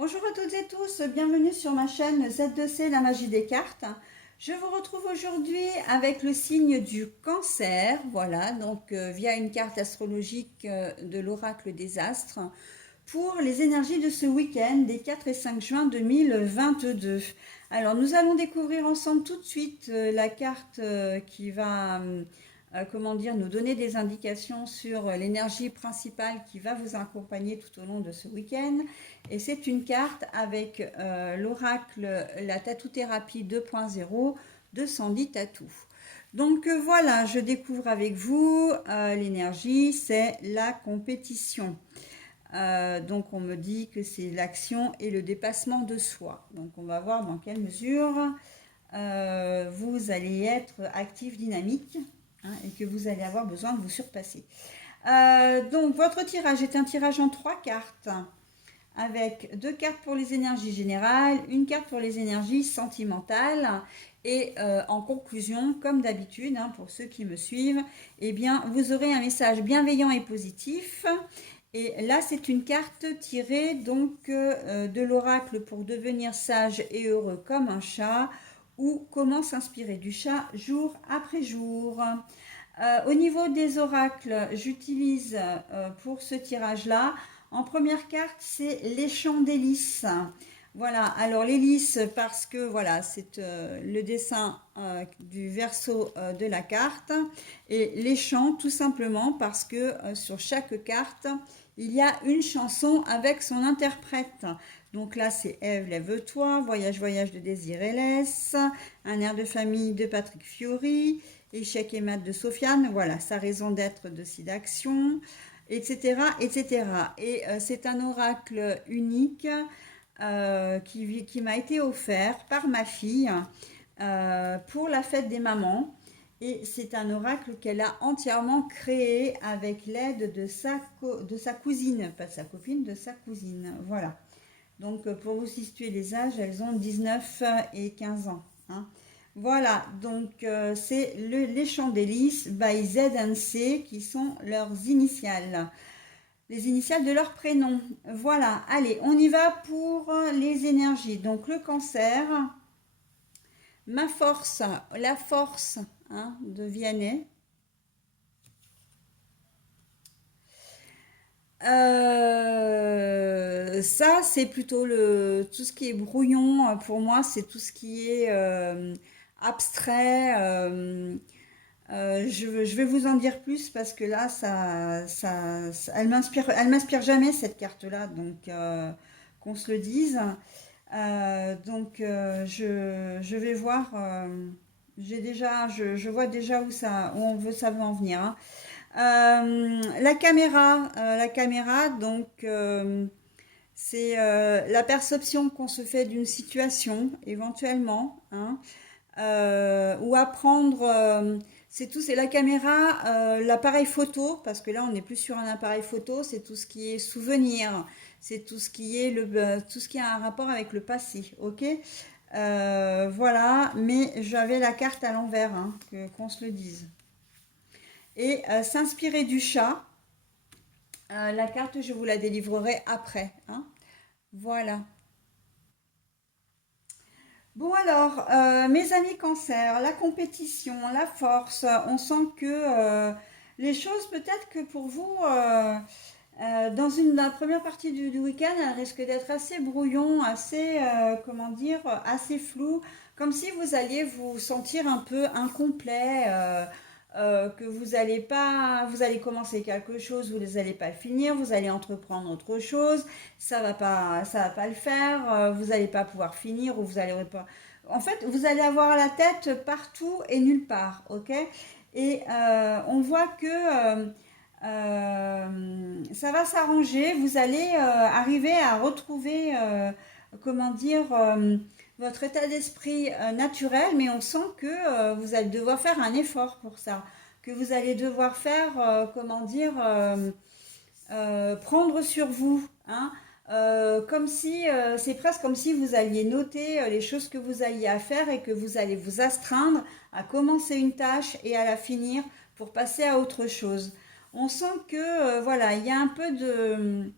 Bonjour à toutes et tous, bienvenue sur ma chaîne Z2C, la magie des cartes. Je vous retrouve aujourd'hui avec le signe du cancer, voilà, donc via une carte astrologique de l'oracle des astres, pour les énergies de ce week-end des 4 et 5 juin 2022. Alors nous allons découvrir ensemble tout de suite la carte qui va comment dire, nous donner des indications sur l'énergie principale qui va vous accompagner tout au long de ce week-end. Et c'est une carte avec l'oracle, la tatou-thérapie 2.0 de Sandy Tattoo. Donc voilà, je découvre avec vous l'énergie, c'est la compétition. Donc on me dit que c'est l'action et le dépassement de soi. Donc on va voir dans quelle mesure vous allez être actif, dynamique, hein, et que vous allez avoir besoin de vous surpasser. Donc votre tirage est un tirage en 3 cartes, avec 2 cartes pour les énergies générales, une carte pour les énergies sentimentales, et en conclusion, comme d'habitude, hein, pour ceux qui me suivent, eh bien, vous aurez un message bienveillant et positif. Et là, c'est une carte tirée donc de l'oracle pour devenir sage et heureux comme un chat, ou comment s'inspirer du chat jour après jour. Au niveau des oracles, j'utilise pour ce tirage-là, en première carte, c'est les champs d'hélice. Voilà, alors l'hélice parce que voilà, c'est le dessin du verso de la carte, et les chants tout simplement parce que sur chaque carte, il y a une chanson avec son interprète. Donc là, c'est Ève, lève-toi, Voyage, voyage de Désiré Lès, Un air de famille de Patrick Fiori, Échec et mat de Sofiane, voilà, sa raison d'être de Sidaction, etc. etc. Et c'est un oracle unique qui m'a été offert par ma fille pour la fête des mamans. Et c'est un oracle qu'elle a entièrement créé avec l'aide de sa cousine, pas de sa copine, de sa cousine. Voilà. Donc pour vous situer les âges, elles ont 19 et 15 ans. Hein. Voilà, donc c'est les chants d'hélice by ZNC qui sont leurs initiales, les initiales de leur prénom. Voilà, allez, on y va pour les énergies. Donc le cancer, ma force, la force, hein, de Vianney. Ça, c'est plutôt tout ce qui est brouillon. Pour moi, c'est tout ce qui est abstrait. Je vais vous en dire plus parce que là, elle m'inspire jamais cette carte-là. Donc, qu'on se le dise. Je vais voir. Je vois déjà ça veut en venir. Hein. La caméra, donc c'est la perception qu'on se fait d'une situation, éventuellement, hein, ou apprendre. C'est la caméra, l'appareil photo, parce que là on n'est plus sur un appareil photo, c'est tout ce qui est souvenir, c'est tout ce qui est tout ce qui a un rapport avec le passé, ok. Voilà, mais j'avais la carte à l'envers, hein, qu'on se le dise. Et s'inspirer du chat. La carte, je vous la délivrerai après. Hein. Voilà. Bon alors, mes amis cancer, la compétition, la force, on sent que les choses, peut-être que pour vous, dans la première partie du week-end, elles risquent d'être assez brouillon, assez, comment dire, assez flou, comme si vous alliez vous sentir un peu incomplet, que vous allez commencer quelque chose, vous n'allez pas le finir, vous allez entreprendre autre chose, ça va pas le faire, vous n'allez pas pouvoir finir, ou vous allez pas. En fait, vous allez avoir la tête partout et nulle part, ok? Et on voit que ça va s'arranger, vous allez arriver à retrouver, comment dire, votre état d'esprit naturel, mais on sent que vous allez devoir faire un effort pour ça, que vous allez devoir faire, comment dire, prendre sur vous, hein, comme si, c'est presque comme si vous alliez noter les choses que vous alliez à faire et que vous allez vous astreindre à commencer une tâche et à la finir pour passer à autre chose. On sent que, voilà, il y a un peu de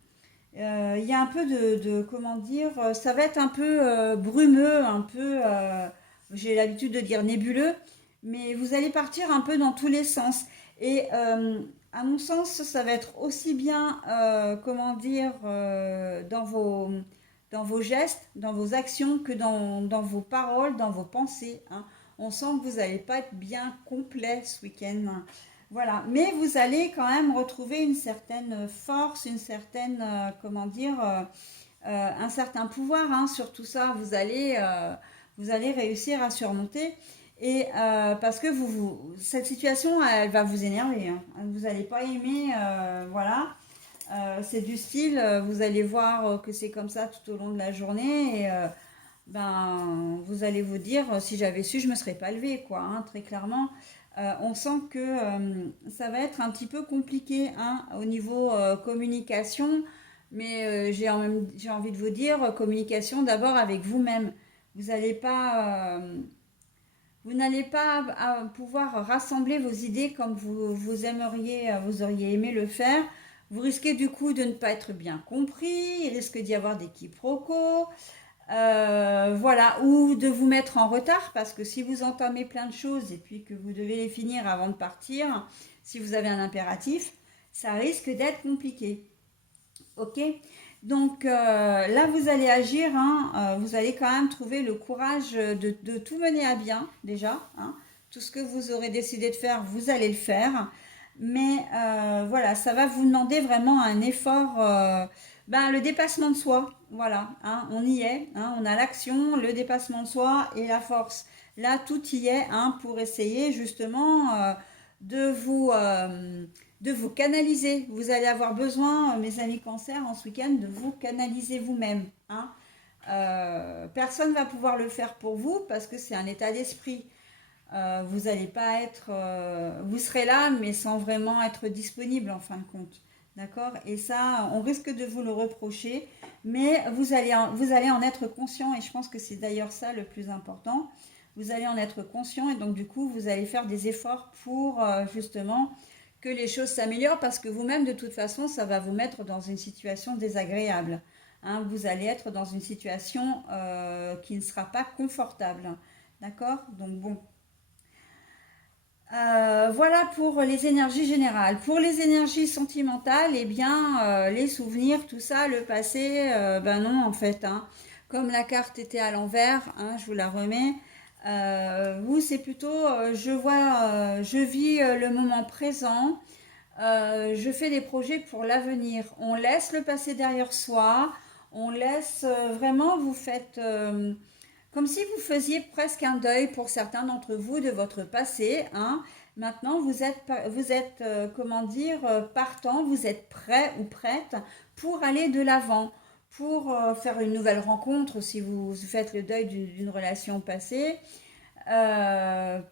Il y a un peu comment dire, ça va être un peu brumeux, un peu, j'ai l'habitude de dire nébuleux, mais vous allez partir un peu dans tous les sens. Et à mon sens, ça va être aussi bien, comment dire, dans vos gestes, dans vos actions, que dans vos paroles, dans vos pensées, hein. On sent que vous n'allez pas être bien complet ce week-end. Voilà, mais vous allez quand même retrouver une certaine force, une certaine, comment dire, un certain pouvoir, hein, sur tout ça. Vous allez réussir à surmonter. Et parce que cette situation, elle va vous énerver, hein. Vous n'allez pas aimer, voilà. C'est du style, vous allez voir que c'est comme ça tout au long de la journée. Et ben, vous allez vous dire, si j'avais su, je me serais pas levée, quoi, hein, très clairement. On sent que ça va être un petit peu compliqué, hein, au niveau communication, mais j'ai envie de vous dire, communication d'abord avec vous-même. Vous n'allez pas, vous n'allez pas pouvoir rassembler vos idées comme vous aimeriez, vous auriez aimé le faire. Vous risquez du coup de ne pas être bien compris, il risque d'y avoir des quiproquos. Voilà, ou de vous mettre en retard parce que si vous entamez plein de choses et puis que vous devez les finir avant de partir, si vous avez un impératif, ça risque d'être compliqué. Ok? Donc là, vous allez agir, hein, vous allez quand même trouver le courage de tout mener à bien déjà, hein. Tout ce que vous aurez décidé de faire, vous allez le faire. Mais voilà, ça va vous demander vraiment un effort, ben, le dépassement de soi. Voilà, hein, on y est, hein, on a l'action, le dépassement de soi et la force. Là, tout y est, hein, pour essayer justement de vous, euh, de vous canaliser. Vous allez avoir besoin, mes amis cancer, en ce week-end, de vous canaliser vous-même, hein. Personne ne va pouvoir le faire pour vous parce que c'est un état d'esprit. Vous allez pas être, vous serez là, mais sans vraiment être disponible en fin de compte. D'accord? Et ça, on risque de vous le reprocher, mais vous allez en être conscient, et je pense que c'est d'ailleurs ça le plus important. Vous allez en être conscient, et donc du coup, vous allez faire des efforts pour justement que les choses s'améliorent, parce que vous-même, de toute façon, ça va vous mettre dans une situation désagréable, hein. Vous allez être dans une situation qui ne sera pas confortable. D'accord? Donc bon. Voilà pour les énergies générales. Pour les énergies sentimentales, eh bien, les souvenirs, tout ça, le passé, ben non, en fait, hein. Comme la carte était à l'envers, hein, je vous la remets. Vous, c'est plutôt, je vis le moment présent. Je fais des projets pour l'avenir. On laisse le passé derrière soi. On laisse vraiment, vous faites comme si vous faisiez presque un deuil pour certains d'entre vous de votre passé, hein. Maintenant, vous êtes comment dire, partant, vous êtes prêt ou prête pour aller de l'avant, pour faire une nouvelle rencontre si vous faites le deuil d'une relation passée,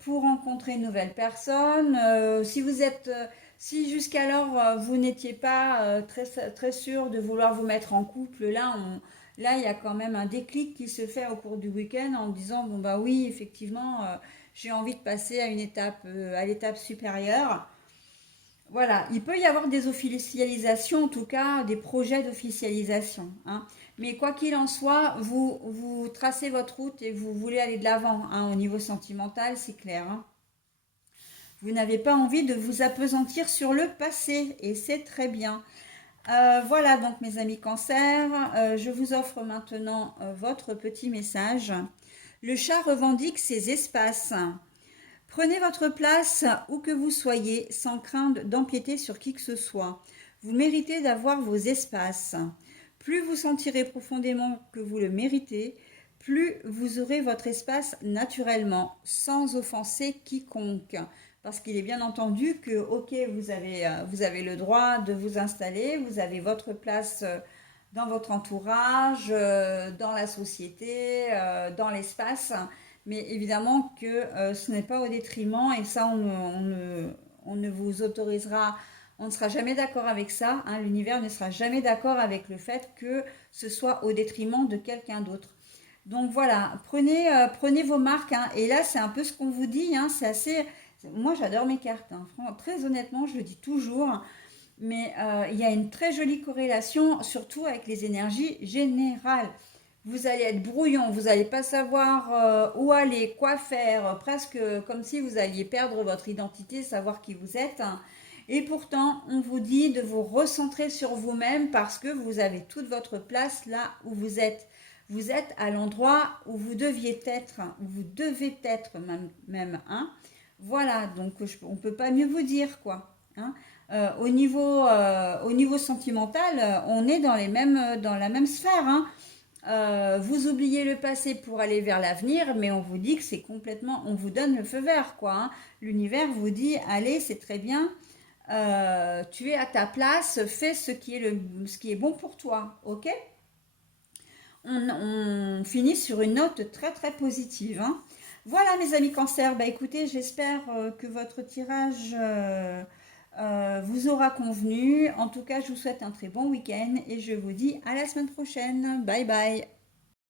pour rencontrer une nouvelle personne. Si jusqu'alors vous n'étiez pas très sûr de vouloir vous mettre en couple, là il y a quand même un déclic qui se fait au cours du week-end en disant bon bah oui effectivement j'ai envie de passer à l'étape supérieure. Voilà, il peut y avoir des officialisations, en tout cas des projets d'officialisation, hein. Mais quoi qu'il en soit, vous tracez votre route et vous voulez aller de l'avant, hein, au niveau sentimental, c'est clair, hein. Vous n'avez pas envie de vous appesantir sur le passé et c'est très bien. Voilà donc mes amis cancer, je vous offre maintenant votre petit message. Le chat revendique ses espaces. Prenez votre place où que vous soyez sans crainte d'empiéter sur qui que ce soit. Vous méritez d'avoir vos espaces. Plus vous sentirez profondément que vous le méritez, plus vous aurez votre espace naturellement, sans offenser quiconque. Parce qu'il est bien entendu que, ok, vous avez le droit de vous installer, vous avez votre place dans votre entourage, dans la société, dans l'espace, mais évidemment que ce n'est pas au détriment, et ça on ne vous autorisera, on ne sera jamais d'accord avec ça, hein, l'univers ne sera jamais d'accord avec le fait que ce soit au détriment de quelqu'un d'autre. Donc voilà, prenez vos marques, hein, et là c'est un peu ce qu'on vous dit, hein, c'est assez... Moi j'adore mes cartes, hein, très honnêtement je le dis toujours, mais il y a une très jolie corrélation, surtout avec les énergies générales. Vous allez être brouillon, vous n'allez pas savoir où aller, quoi faire, presque comme si vous alliez perdre votre identité, savoir qui vous êtes, hein. Et pourtant, on vous dit de vous recentrer sur vous-même parce que vous avez toute votre place là où vous êtes. Vous êtes à l'endroit où vous deviez être, où vous devez être même, hein. Voilà, donc on ne peut pas mieux vous dire quoi, hein. Au niveau sentimental, on est dans la même sphère, hein. Vous oubliez le passé pour aller vers l'avenir, mais on vous dit que c'est complètement, on vous donne le feu vert, quoi, hein. L'univers vous dit, allez, c'est très bien, tu es à ta place, fais ce qui est bon pour toi, ok? On finit sur une note très très positive, hein. Voilà mes amis cancer, bah écoutez, j'espère que votre tirage vous aura convenu. En tout cas, je vous souhaite un très bon week-end et je vous dis à la semaine prochaine. Bye bye.